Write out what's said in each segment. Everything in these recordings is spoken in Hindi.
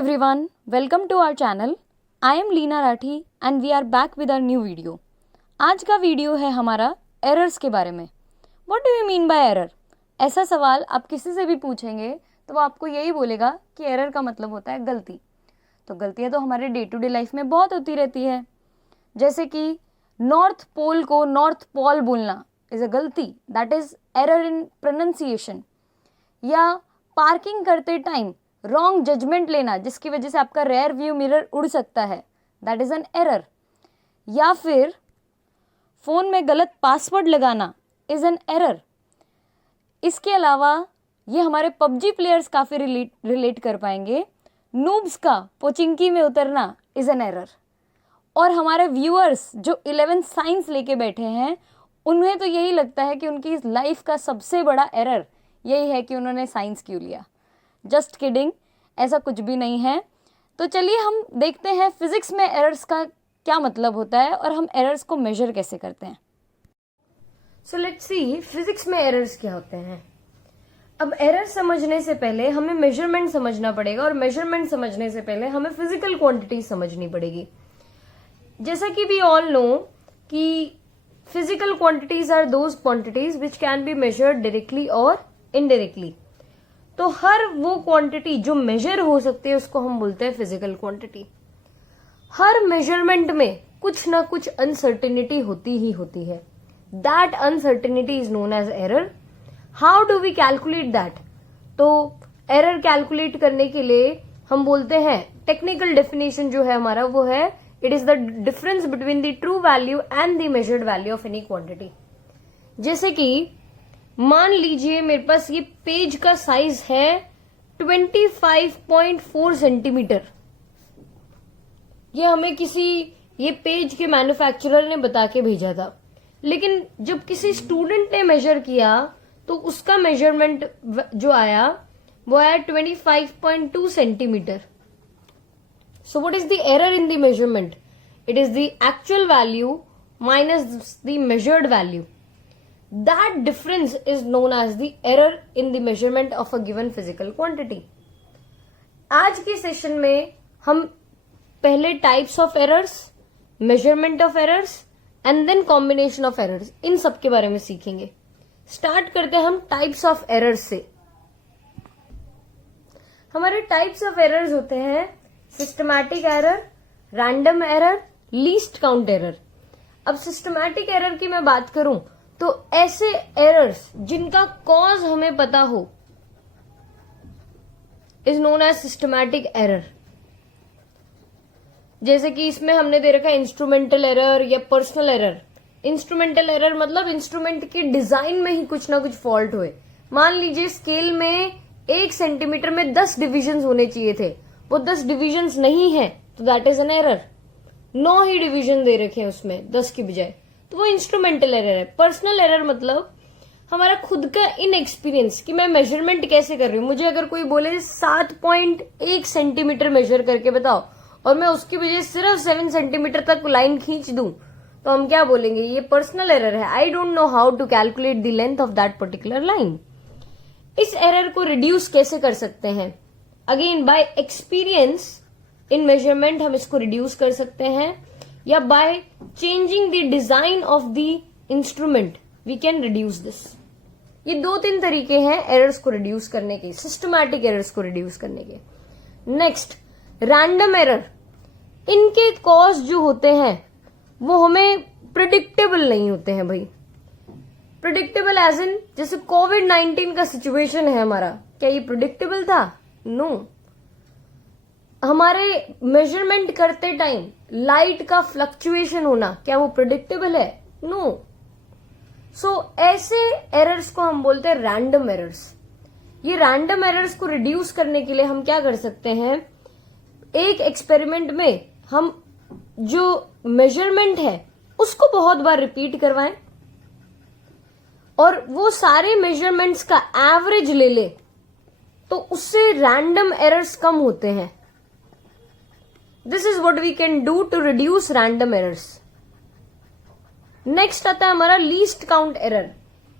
everyone, welcome to our channel. I am Leena Rathi and we are back with our new video. आज का वीडियो है हमारा एरर्स के बारे में. What do you mean by error? ऐसा सवाल आप किसी से भी पूछेंगे तो वो आपको यही बोलेगा कि एरर का मतलब होता है गलती. तो गलतियाँ तो हमारे डे टू डे लाइफ में बहुत होती रहती है. जैसे कि नॉर्थ पोल को नॉर्थ पॉल बोलना इज़ अ गलती, that is error in pronunciation. या पार्किंग करते टाइम रॉन्ग जजमेंट लेना जिसकी वजह से आपका रेयर व्यू मिरर उड़ सकता है, दैट इज़ एन एरर. या फिर फ़ोन में गलत पासवर्ड लगाना इज़ एन एरर. इसके अलावा ये हमारे पबजी प्लेयर्स काफ़ी रिलेट कर पाएंगे. नूब्स का पोचिंकी में उतरना इज़ एन एरर. और हमारे व्यूअर्स जो 11th साइंस लेके बैठे हैं उन्हें तो यही लगता है कि उनकी इस लाइफ का सबसे बड़ा एरर यही है कि उन्होंने साइंस क्यों लिया. जस्ट किडिंग, ऐसा कुछ भी नहीं है. तो चलिए हम देखते हैं फिजिक्स में एरर्स का क्या मतलब होता है और हम एरर्स को मेजर कैसे करते हैं. सो लेट्स सी फिजिक्स में एरर्स क्या होते हैं. अब एरर समझने से पहले हमें मेजरमेंट समझना पड़ेगा और मेजरमेंट समझने से पहले हमें फिजिकल क्वांटिटी समझनी पड़ेगी. जैसा कि वी ऑल नो कि physical quantities are those quantities which can be measured directly और इनडायरेक्टली. तो हर वो क्वांटिटी जो मेजर हो सकती है उसको हम बोलते हैं फिजिकल क्वांटिटी. हर मेजरमेंट में कुछ ना कुछ अनसर्टेनिटी होती ही होती है. That uncertainty is known as error. How do we calculate that? तो एरर कैलकुलेट करने के लिए हम बोलते हैं, टेक्निकल डेफिनेशन जो है हमारा वो है, it is the difference between the true value and the measured value of any quantity. जैसे कि मान लीजिए मेरे पास ये पेज का साइज है 25.4 सेंटीमीटर. ये हमें ये पेज के मैन्युफैक्चरर ने बता के भेजा था. लेकिन जब किसी स्टूडेंट ने मेजर किया तो उसका मेजरमेंट जो आया वो आया 25.2 centimetre. So what is the error in the measurement? It is the actual value minus the measured value. That difference is known as the error in the measurement of a given physical quantity. आज के सेशन में हम पहले types of errors, measurement of errors and then combination of errors, इन सब के बारे में सीखेंगे. स्टार्ट करते हैं हम टाइप्स ऑफ एरर्स से. हमारे टाइप्स ऑफ एरर्स होते हैं systematic error, random error, least count error. अब सिस्टमैटिक एरर की मैं बात करूं तो ऐसे एरर्स जिनका कॉज हमें पता हो is known as systematic error. जैसे कि इसमें हमने दे रखा है इंस्ट्रूमेंटल एरर या पर्सनल एरर. इंस्ट्रूमेंटल एरर मतलब इंस्ट्रूमेंट के डिजाइन में ही कुछ ना कुछ फॉल्ट हुए. मान लीजिए स्केल में 1 सेंटीमीटर में 10 डिविजन्स होने चाहिए थे, वो 10 डिविजन्स नहीं है तो दैट इज एन एरर. 9 ही डिविजन दे रखे हैं उसमें 10 की बजाय, तो वो इंस्ट्रूमेंटल एरर है. पर्सनल एरर मतलब हमारा खुद का इनएक्सपीरियंस कि मैं मेजरमेंट कैसे कर रही हूं. मुझे अगर कोई बोले 7.1 सेंटीमीटर मेजर करके बताओ और मैं उसकी वजह सिर्फ 7 सेंटीमीटर तक लाइन खींच दूं तो हम क्या बोलेंगे? ये पर्सनल एरर है. I don't know how to calculate the length of that particular line. इस एरर को रिड्यूस कैसे कर सकते हैं? Again by experience in measurement हम इसको रिड्यूस कर सकते हैं, या by changing the design of the instrument we can reduce this. ये 2-3 तरीके हैं एरर्स को रिड्यूस करने के, सिस्टमैटिक एरर्स को रिड्यूस करने के. Next, random error. इनके कॉज जो होते हैं वो हमें प्रिडिक्टेबल नहीं होते हैं भाई. प्रिडिक्टेबल एज इन जैसे कोविड-19 का सिचुएशन है हमारा, क्या ये प्रिडिक्टेबल था? नो. हमारे मेजरमेंट करते टाइम लाइट का फ्लक्चुएशन होना, क्या वो प्रिडिक्टेबल है? नो. सो ऐसे एरर्स को हम बोलते हैं रैंडम एरर्स. ये रैंडम एरर्स को रिड्यूस करने के लिए हम क्या कर सकते हैं? एक एक्सपेरिमेंट में हम जो मेजरमेंट है उसको बहुत बार रिपीट करवाएं और वो सारे मेजरमेंट्स का एवरेज ले ले तो उससे रैंडम एरर्स कम होते हैं. This is what we can do to reduce random errors. Next आता है हमारा least count error.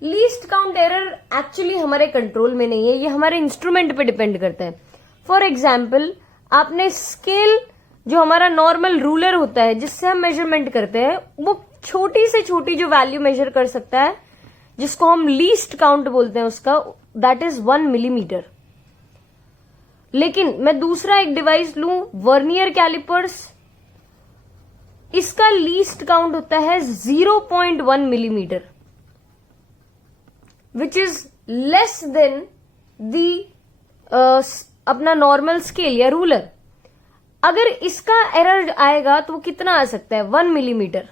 Least count error actually हमारे कंट्रोल में नहीं है, ये हमारे इंस्ट्रूमेंट पे डिपेंड करते हैं. फॉर एग्जाम्पल आपने स्केल जो हमारा नॉर्मल रूलर होता है जिससे हम मेजरमेंट करते हैं, वो छोटी से छोटी जो वैल्यू मेजर कर सकता है जिसको हम लीस्ट काउंट बोलते हैं उसका, दैट इज 1 मिलीमीटर। लेकिन मैं दूसरा एक डिवाइस लूं, वर्नियर कैलिपर्स, इसका लीस्ट काउंट होता है 0.1 millimetre, which is less than the अपना नॉर्मल स्केल या रूलर। अगर इसका एरर आएगा तो वो कितना आ सकता है, 1 मिलीमीटर।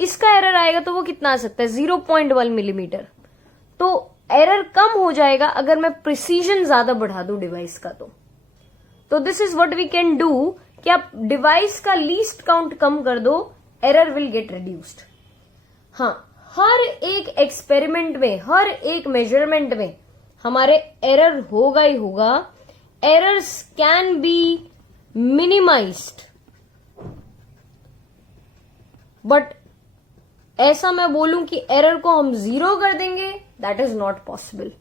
इसका एरर आएगा तो वो कितना आ सकता है, 0.1 मिलीमीटर। तो एरर कम हो जाएगा अगर मैं प्रिसीजन ज्यादा बढ़ा दूं डिवाइस का। तो this is what we can do कि आप डिवाइस का लीस्ट काउंट कम कर दो, एरर विल गेट रिड्यूस्ड। हाँ, हर एक एक्सपेरिमेंट में, हर एक मेजरमेंट में हमारे एरर होगा ही होगा। Errors can B minimised, but ऐसा मैं बोलूं कि एरर को हम 0 कर देंगे, that is not possible.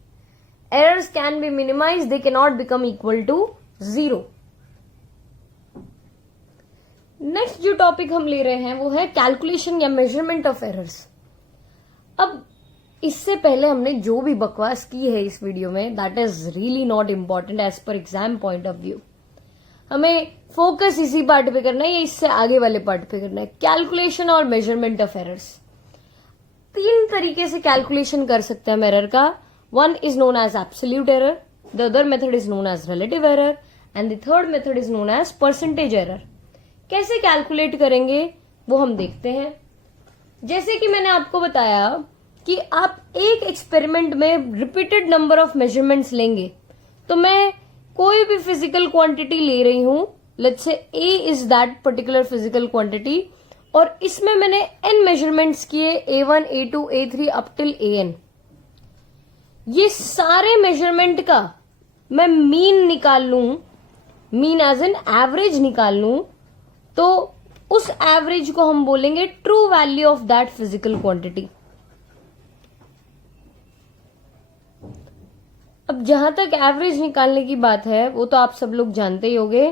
Errors can be minimise, they can not become equal to 0। Next जो टॉपिक हम ले रहे हैं वो है कैलकुलेशन या मेजरमेंट ऑफ एरर्स। अब इससे पहले हमने जो भी बकवास की है इस वीडियो में, that is really not important as per exam point of view. हमें फोकस इसी पार्ट पे करना है या इससे आगे वाले पार्ट पे करना है, कैलकुलेशन और मेजरमेंट ऑफ एरर्स। 3 तरीके से कैलकुलेशन कर सकते हैं हम एरर का। One is known as absolute error, the other method is known as relative error and the third method is known as percentage error. कैसे कैलकुलेट करेंगे वो हम देखते हैं। जैसे कि मैंने आपको बताया कि आप एक एक्सपेरिमेंट में रिपीटेड नंबर ऑफ मेजरमेंट्स लेंगे, तो मैं कोई भी फिजिकल क्वांटिटी ले रही हूं, let's say A is that particular physical quantity, और इसमें मैंने n मेजरमेंट्स किए, A1, A2, A3 up till AN। ये सारे मेजरमेंट का मैं मीन निकाल लूं, मीन एज एन एवरेज निकाल लूं, तो उस एवरेज को हम बोलेंगे true value of that physical quantity. अब जहां तक एवरेज निकालने की बात है वो तो आप सब लोग जानते ही होंगे।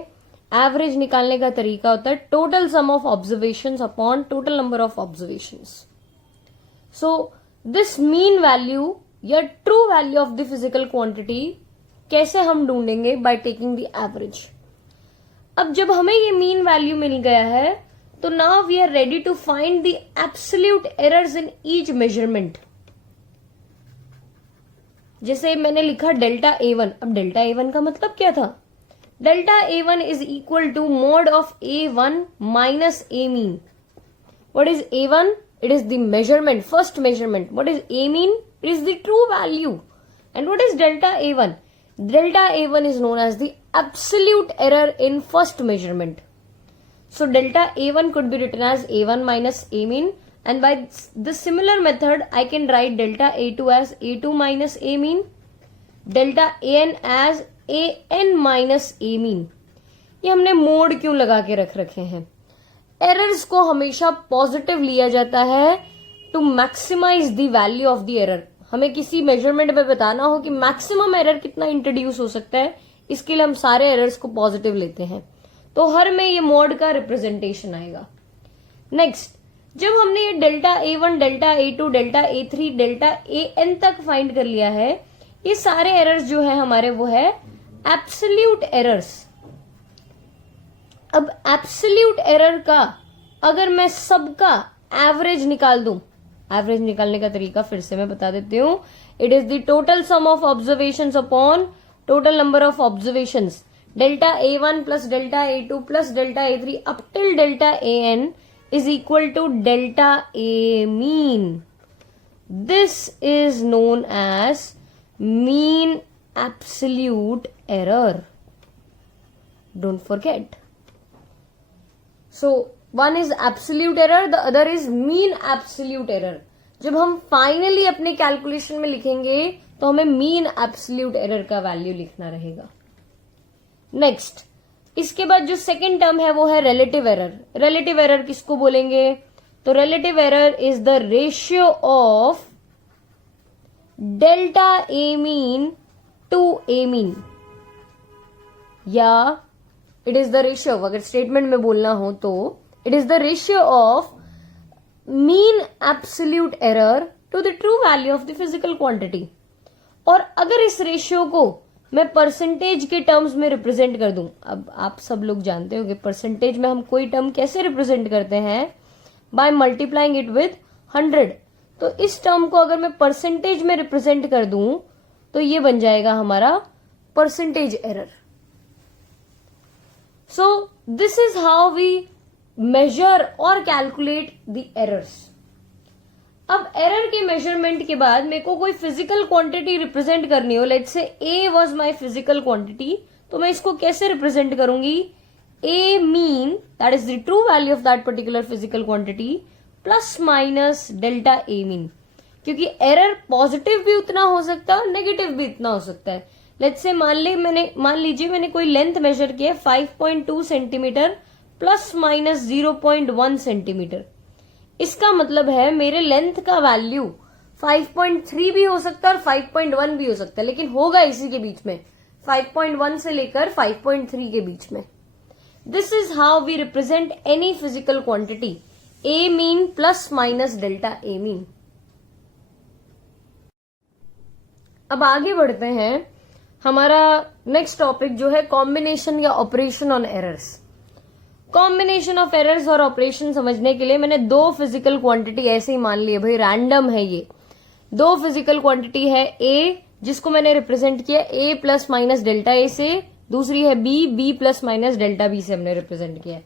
एवरेज निकालने का तरीका होता है total sum of observations upon total number of observations. So this mean value या true value of the physical quantity कैसे हम ढूंढेंगे, बाय टेकिंग द एवरेज। अब जब हमें ये मीन वैल्यू मिल गया है तो now we are ready to find the absolute errors in each measurement. जैसे मैंने लिखा डेल्टा A1। अब डेल्टा A1 का मतलब क्या था? Delta A1 is equal to mod of A1 minus A mean. What is A1? It is the measurement, first measurement. What is A mean? It is the true value. And what is delta A1? Delta A1 is known as the absolute error in first measurement. So delta A1 could be written as A1 minus A mean, and by the similar method I can write delta A2 as A2 minus A mean, delta AN as AN minus A mean. ये हमने मोड क्यों लगा के रख रखे हैं? एरर्स को हमेशा पॉजिटिव लिया जाता है to maximise the value of the error. हमें किसी मेजरमेंट में बताना हो कि मैक्सिमम एरर कितना इंट्रोड्यूस हो सकता है, इसके लिए हम सारे एरर्स को पॉजिटिव लेते हैं, तो हर में ये मोड का रिप्रेजेंटेशन आएगा। नेक्स्ट, जब हमने ये delta A1, delta A2, delta A3, delta AN तक फाइंड कर लिया है, ये सारे एरर्स जो है हमारे वो है एब्सोल्यूट एरर्स। अब एब्सोल्यूट एरर का अगर मैं सबका एवरेज निकाल दूं, एवरेज निकालने का तरीका फिर से मैं बता देती हूं। It is the total sum of observations upon total number of observations. Delta A1 plus delta A2 plus delta A3 up till delta AN is equal to delta A mean. This is known as mean absolute error. Don't forget. So one is absolute error, the other is mean absolute error. जब हम फाइनली अपने कैलकुलेशन में लिखेंगे तो हमें मीन एब्सोल्यूट एरर का वैल्यू लिखना रहेगा। नेक्स्ट, इसके बाद जो सेकेंड टर्म है वो है रिलेटिव एरर। रिलेटिव एरर किसको बोलेंगे? तो relative error is the ratio of delta A mean to A mean, या इट इज द रेशियो, अगर स्टेटमेंट में बोलना हो तो it is the ratio of mean absolute error to the true value of the physical quantity. और अगर इस रेशियो को मैं परसेंटेज के टर्म्स में रिप्रेजेंट कर दूं, अब आप सब लोग जानते हो कि परसेंटेज में हम कोई टर्म कैसे रिप्रेजेंट करते हैं, बाय मल्टीप्लाइंग इट विद 100। तो इस टर्म को अगर मैं परसेंटेज में रिप्रेजेंट कर दूं तो ये बन जाएगा हमारा percentage error. So this is how we measure और कैलकुलेट द एरर्स। अब एरर के मेजरमेंट के बाद मेरे को कोई फिजिकल क्वांटिटी रिप्रेजेंट करनी हो, let's say A was my physical quantity, तो मैं इसको कैसे रिप्रेजेंट करूंगी, A mean that is the true value of that particular physical quantity plus minus delta A mean, क्योंकि एरर पॉजिटिव भी उतना हो सकता है और नेगेटिव भी इतना हो सकता है। लेट्स से मान लीजिए मैंने कोई लेंथ मेजर किया 5.2 सेंटीमीटर प्लस माइनस 0.1 सेंटीमीटर। इसका मतलब है मेरे लेंथ का वैल्यू 5.3 भी हो सकता है और 5.1 भी हो सकता है, लेकिन होगा इसी के बीच में, 5.1 से लेकर 5.3 के बीच में। This is how we represent any physical quantity, A mean plus minus delta A mean. अब आगे बढ़ते हैं, हमारा नेक्स्ट टॉपिक जो है कॉम्बिनेशन या operation on errors. Combination of errors और ऑपरेशन समझने के लिए मैंने दो फिजिकल क्वांटिटी ऐसे ही मान लिए, भाई रैंडम है ये। दो फिजिकल क्वांटिटी है ए, जिसको मैंने रिप्रेजेंट किया A plus minus delta A से, दूसरी है B plus minus delta B से हमने रिप्रेजेंट किया।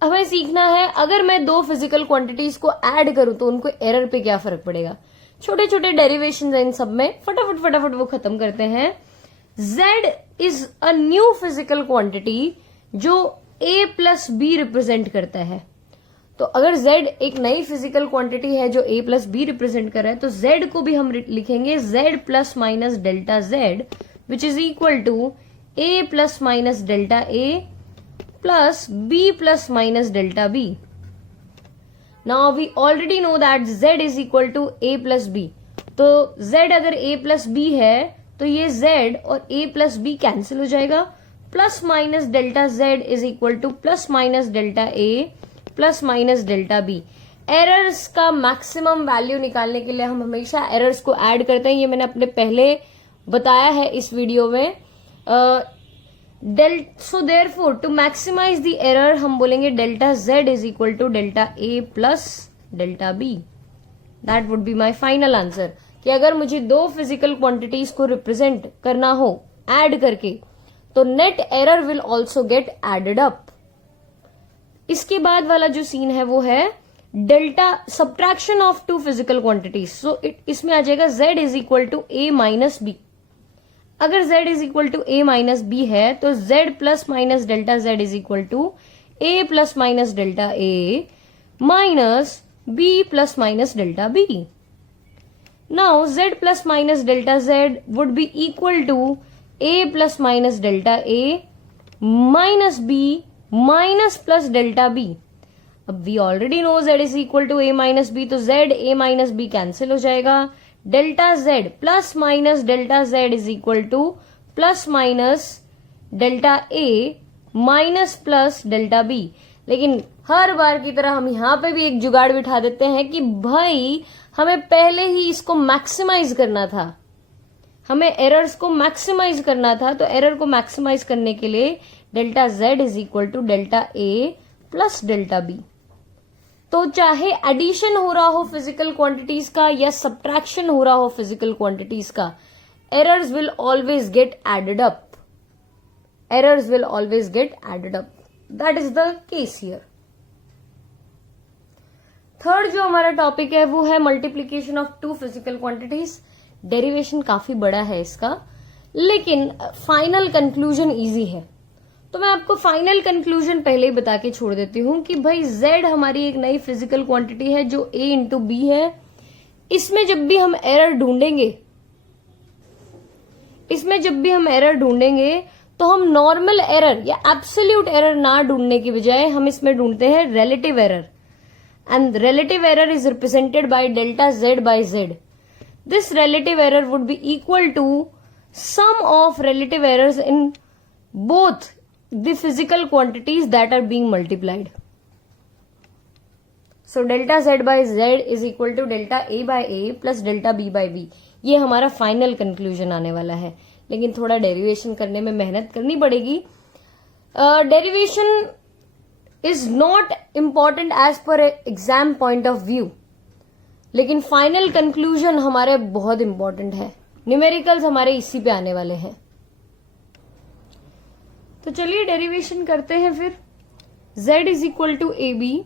अब हमें सीखना है अगर मैं दो फिजिकल क्वांटिटीज को ऐड करूं तो उनको एरर पे क्या फर्क पड़ेगा। छोटे छोटे डेरिवेशन है इन सब में, फटाफट वो खत्म करते हैं। Z is a new physical quantity जो a प्लस बी रिप्रेजेंट करता है। तो अगर Z एक नई फिजिकल क्वांटिटी है जो a प्लस बी रिप्रेजेंट कर रहा है, तो Z को भी हम लिखेंगे Z plus minus delta Z, which is equal to a plus minus delta A plus b plus minus delta B। Now we already know that Z is equal to a plus B. तो Z अगर a प्लस बी है तो ये Z और a प्लस बी कैंसिल हो जाएगा, plus minus delta Z is equal to plus minus delta A plus minus delta B। Errors का मैक्सिमम वैल्यू निकालने के लिए हम हमेशा एरर्स को ऐड करते हैं, ये मैंने अपने पहले बताया है इस वीडियो में। So therefore to maximise the error हम बोलेंगे delta Z is equal to delta A plus delta B। That would be my final answer, कि अगर मुझे दो फिजिकल क्वांटिटीज को रिप्रेजेंट करना हो ऐड करके, तो net error will also get added up. इसके बाद वाला जो सीन है वो है delta subtraction of two physical quantities. So इसमें आ जाएगा Z is equal to A minus B. अगर Z is equal to A minus B है तो Z plus minus delta Z is equal to A plus minus delta A minus B plus minus delta B। Now Z plus minus delta Z would be equal to A plus minus delta A minus B minus plus delta B। अब we already know Z is equal to A minus B, तो Z A minus B cancel हो जाएगा। Delta Z plus minus delta Z is equal to plus minus delta A minus plus delta B। लेकिन हर बार की तरह हम यहाँ पे भी एक जुगाड़ बिठा देते हैं कि भाई हमें पहले ही इसको मैक्सिमाइज करना था, हमें एरर्स को मैक्सिमाइज करना था। तो एरर को मैक्सिमाइज करने के लिए delta Z is equal to delta A plus delta B। तो चाहे एडिशन हो रहा हो फिजिकल क्वांटिटीज का या सब्ट्रैक्शन हो रहा हो फिजिकल क्वांटिटीज का, errors will always get added up. Errors will always get added up. That is the case here. Third जो हमारा टॉपिक है वो है multiplication of two physical quantities. Derivation काफी बड़ा है इसका, लेकिन फाइनल कंक्लूजन इजी है। तो मैं आपको फाइनल कंक्लूजन पहले ही बता के छोड़ देती हूं कि भाई Z हमारी एक नई फिजिकल क्वांटिटी है जो A इंटू बी है। इसमें जब भी हम एरर ढूंढेंगे तो हम नॉर्मल एरर या एब्सोल्यूट एरर ना ढूंढने की बजाय हम इसमें ढूंढते हैं relative error. And relative error is represented by delta Z by Z. This relative error would be equal to sum of relative errors in both the physical quantities that are being multiplied. So delta z by z is equal to delta a by a plus delta b by b. ये हमारा फाइनल कंक्लूजन आने वाला है, लेकिन थोड़ा डेरिवेशन करने में मेहनत करनी पड़ेगी. Derivation is not important as per exam point of view, लेकिन फाइनल कंक्लूजन हमारे बहुत इंपॉर्टेंट है. न्यूमेरिकल्स हमारे इसी पे आने वाले हैं. तो चलिए डेरिवेशन करते हैं फिर. z is equal to A B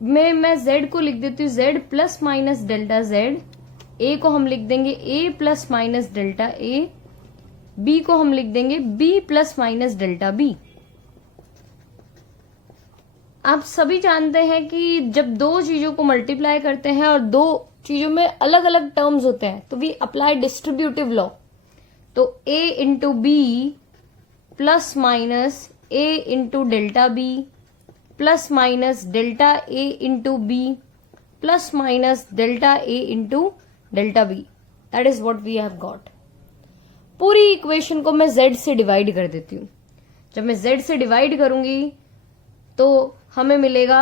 में मैं z को लिख देती हूँ z plus minus delta z. a को हम लिख देंगे a plus minus delta a. b को हम लिख देंगे b plus minus delta b. आप सभी जानते हैं कि जब दो चीजों को मल्टीप्लाई करते हैं और दो चीजों में अलग अलग टर्म्स होते हैं तो वी अप्लाई डिस्ट्रीब्यूटिव लॉ. तो a into B plus minus a into delta b plus minus delta a into B plus minus delta a into delta b. That is what we have got. पूरी इक्वेशन को मैं z से डिवाइड कर देती हूं. जब मैं z से डिवाइड करूंगी तो हमें मिलेगा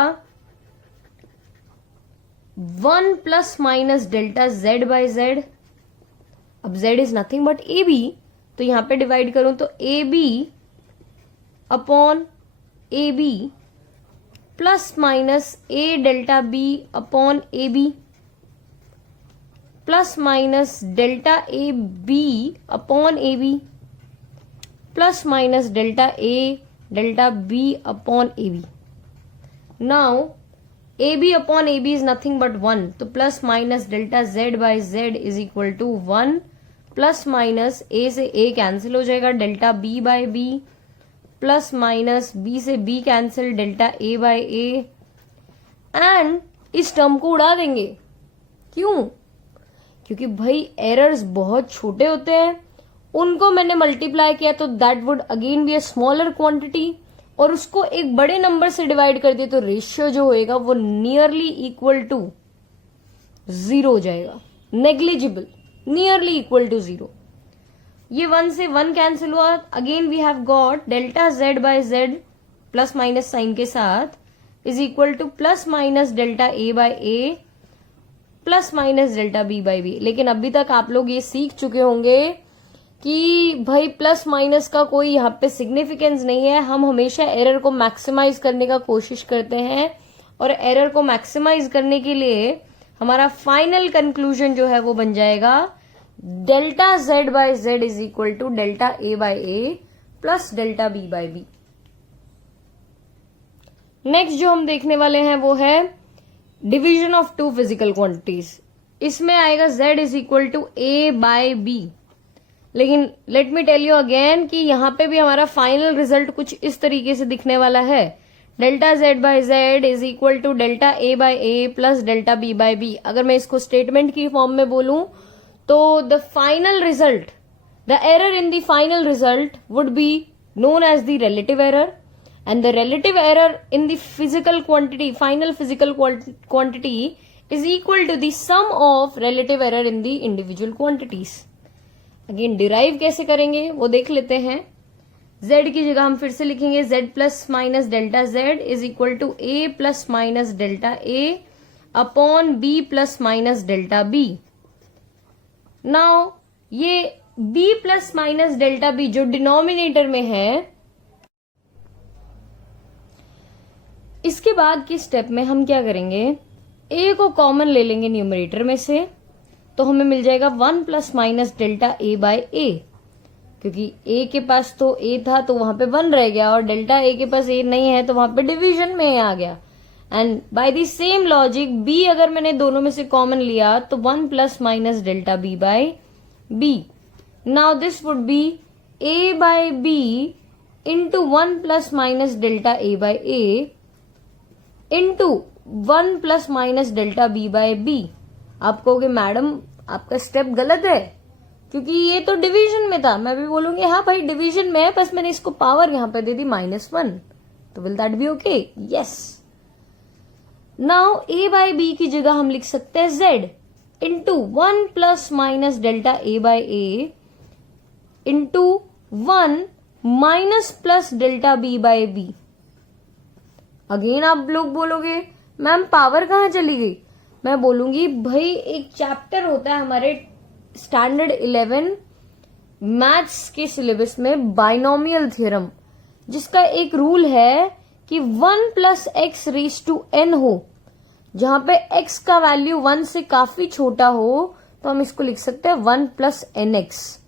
1 plus minus delta z by z. अब z is nothing but A B, तो यहां पे डिवाइड करूं तो A B upon A B plus minus A delta B upon A B plus minus delta A B upon A B plus minus delta A delta B upon A B. Now A B upon A B is nothing but 1, तो plus minus delta z by z is equal to 1 plus minus a से a कैंसिल हो जाएगा delta b by b plus minus b से b cancel delta a by a. And इस टर्म को उड़ा देंगे. क्यों? क्योंकि भाई एरर्स बहुत छोटे होते हैं. उनको मैंने मल्टीप्लाई किया तो that would again be a smaller quantity, और उसको एक बड़े नंबर से डिवाइड कर दिया तो रेशियो जो होएगा वो नियरली इक्वल टू 0 हो जाएगा. Negligible, nearly equal to 0. ये 1 से 1 कैंसिल हुआ. Again we have got delta z by z plus minus sign के साथ is equal to plus minus delta a by a plus minus delta b by b. लेकिन अभी तक आप लोग ये सीख चुके होंगे कि भाई प्लस माइनस का कोई यहाँ पे सिग्निफिकेंस नहीं है. हम हमेशा एरर को मैक्सिमाइज करने का कोशिश करते हैं, और एरर को मैक्सिमाइज करने के लिए हमारा फाइनल कंक्लूजन जो है वो बन जाएगा delta z by z is equal to delta a by a plus delta b by b. Next जो हम देखने वाले हैं वो है division of two physical quantities. इसमें आएगा z is equal to a by b. लेकिन let me tell you again कि यहां पे भी हमारा फाइनल रिजल्ट कुछ इस तरीके से दिखने वाला है. Delta z by z is equal to delta a by a plus delta b by b. अगर मैं इसको स्टेटमेंट की फॉर्म में बोलूं तो the final result, the error in the final result would be known as the relative error, and the relative error in the physical quantity, final physical quantity is equal to the sum of relative error in the individual quantities. Again derive कैसे करेंगे वो देख लेते हैं. z की जगह हम फिर से लिखेंगे z plus minus delta z is equal to a plus minus delta a upon b plus minus delta b. Now ये b plus minus delta b जो डिनोमिनेटर में है, इसके बाद के स्टेप में हम क्या करेंगे, a को कॉमन ले लेंगे न्यूमरेटर में से, तो हमें मिल जाएगा 1 plus minus delta a by a. क्योंकि a के पास तो a था तो वहां पे 1 रह गया, और डेल्टा a के पास a नहीं है तो वहां पे डिवीजन में a आ गया. And by the same logic b अगर मैंने दोनों में से कॉमन लिया तो 1 plus minus delta b by b. Now this would be a by b into 1 plus minus delta a by a into 1 plus minus delta b by b. आप कहोगे मैडम आपका स्टेप गलत है क्योंकि ये तो डिवीजन में था. मैं भी बोलूंगी हाँ भाई डिवीजन में है, बस मैंने इसको पावर यहां पे दे दी -1. तो will that be okay? Yes. Now a by b की जगह हम लिख सकते हैं z into 1 plus minus delta a by a into 1 minus plus delta B by B. Again आप लोग बोलोगे मैम पावर कहाँ चली गई? मैं बोलूंगी भाई एक चैप्टर होता है हमारे स्टैंडर्ड 11 मैथ्स के सिलेबस में, बाइनोमियल थ्योरम, जिसका एक रूल है कि 1 plus X raise to N हो। जहां पे x का वैल्यू 1 से काफी छोटा हो तो हम इसको लिख सकते हैं 1 plus N X.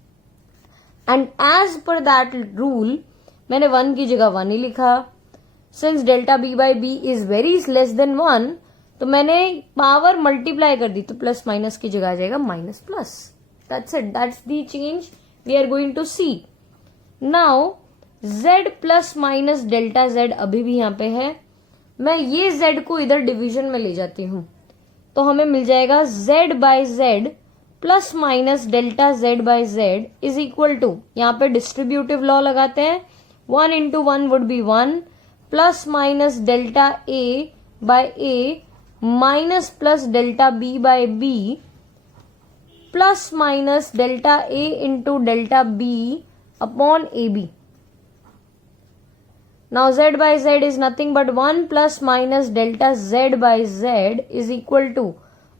And as per that rule मैंने 1 की जगह 1 ही लिखा। Since delta B by B is very less than 1 तो मैंने पावर मल्टीप्लाई कर दी, तो प्लस माइनस की जगह आ जाएगा minus plus. That's it, that's the change we are going to see. Now z plus minus delta z अभी भी यहां पे है। मैं ये z को इधर डिवीजन में ले जाती हूं तो हमें मिल जाएगा z by z plus minus delta z by z is equal to, यहां पे डिस्ट्रीब्यूटिव लॉ लगाते हैं, 1 into 1 would be 1 plus minus delta a by a minus plus delta b by b plus minus delta a into delta b upon A B. Now z by z is nothing but 1 plus minus delta z by z is equal to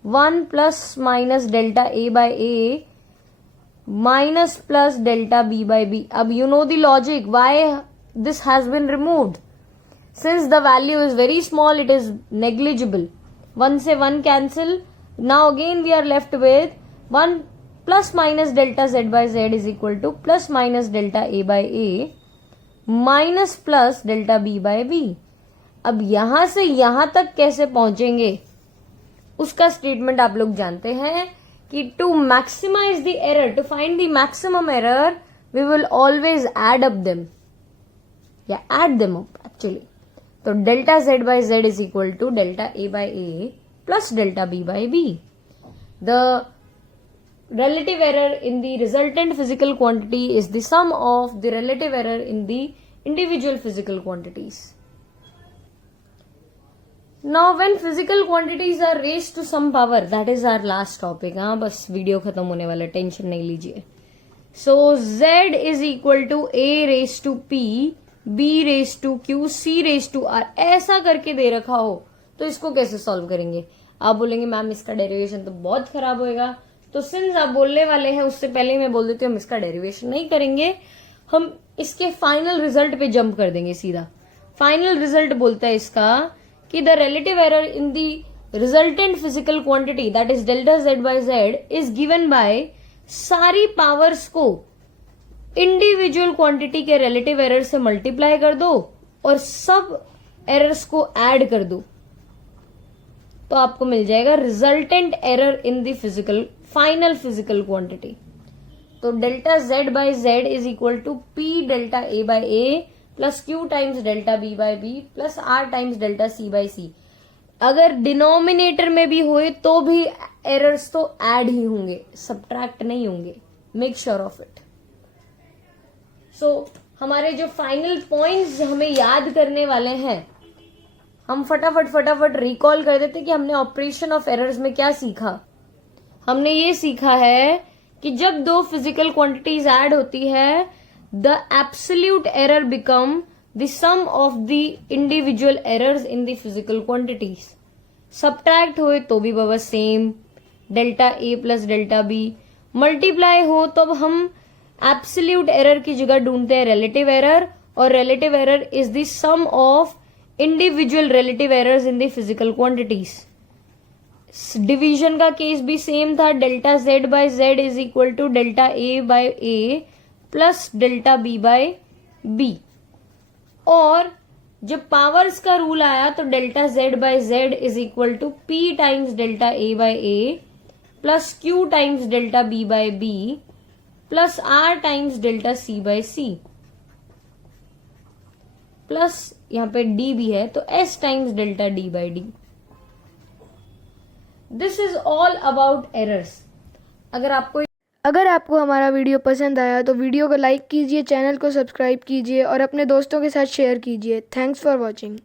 1 plus minus delta a by a minus plus delta b by b. अब you know the logic why this has been removed. Since the value is very small, it is negligible. 1 से 1 cancel. Now again we are left with 1 plus minus delta z by z is equal to plus minus delta a by a minus plus delta B by B. अब यहां से यहां तक कैसे पहुंचेंगे उसका स्टेटमेंट आप लोग जानते हैं कि to maximise the error, to find the maximum error, we will always add up them या एड देम अप एक्चुअली। तो delta Z by Z is equal to delta A by A plus delta B by B. The relative error in the resultant physical quantity is the sum of the relative error in the individual physical quantities. Now when physical quantities are raised to some power, that is our last topic. हाँ बस वीडियो खत्म होने वाला, टेंशन नहीं लीजिए। So z is equal to a raised to p, b raised to q, c raised to r, ऐसा करके दे रखा हो तो इसको कैसे सॉल्व करेंगे? आप बोलेंगे मैम इसका डेरिवेशन तो बहुत खराब होएगा। तो सिंस आप बोलने वाले हैं उससे पहले मैं बोल देती हूँ हम इसका डेरिवेशन नहीं करेंगे, हम इसके फाइनल रिजल्ट पे जंप कर देंगे सीधा। फाइनल रिजल्ट बोलता है इसका कि the relative error in the resultant physical quantity that is delta Z by Z is given by सारी पावर्स को इंडिविजुअल क्वांटिटी के रिलेटिव एरर से मल्टीप्लाई कर दो और सब एरर्स को ऐड कर दो, तो आपको मिल जाएगा resultant error in the physical final physical quantity. तो delta z by z is equal to p delta a by a plus q times delta b by b plus r times delta c by c। अगर डिनोमिनेटर में भी होए तो भी एरर्स तो ऐड ही होंगे, सब्ट्रैक्ट नहीं होंगे, मेक श्योर ऑफ इट। सो हमारे जो फाइनल पॉइंट्स हमें याद करने वाले हैं, हम फटाफट रिकॉल कर देते कि हमने ऑपरेशन ऑफ एरर्स में क्या सीखा। हमने ये सीखा है कि जब दो फिजिकल क्वांटिटीज ऐड होती है, the absolute error become the sum of the individual errors in the physical quantities. Subtract हुए तो भी बस same, delta A plus delta B. Multiply हो तो हम एब्सोल्यूट एरर की जगह ढूंढते हैं रिलेटिव एरर, और relative error is the sum of individual relative errors in the physical quantities. Division का केस भी सेम था, delta Z by Z is equal to delta A by A plus delta B by b. और जब पावर्स का रूल आया तो delta Z by Z is equal to p times delta A by A plus q times delta B by b plus r times delta c by c, plus यहां पे डी भी है तो s times delta d by d. This is all about errors. अगर आपको हमारा वीडियो पसंद आया तो वीडियो को लाइक कीजिए, चैनल को सब्सक्राइब कीजिए और अपने दोस्तों के साथ शेयर कीजिए। Thanks for watching.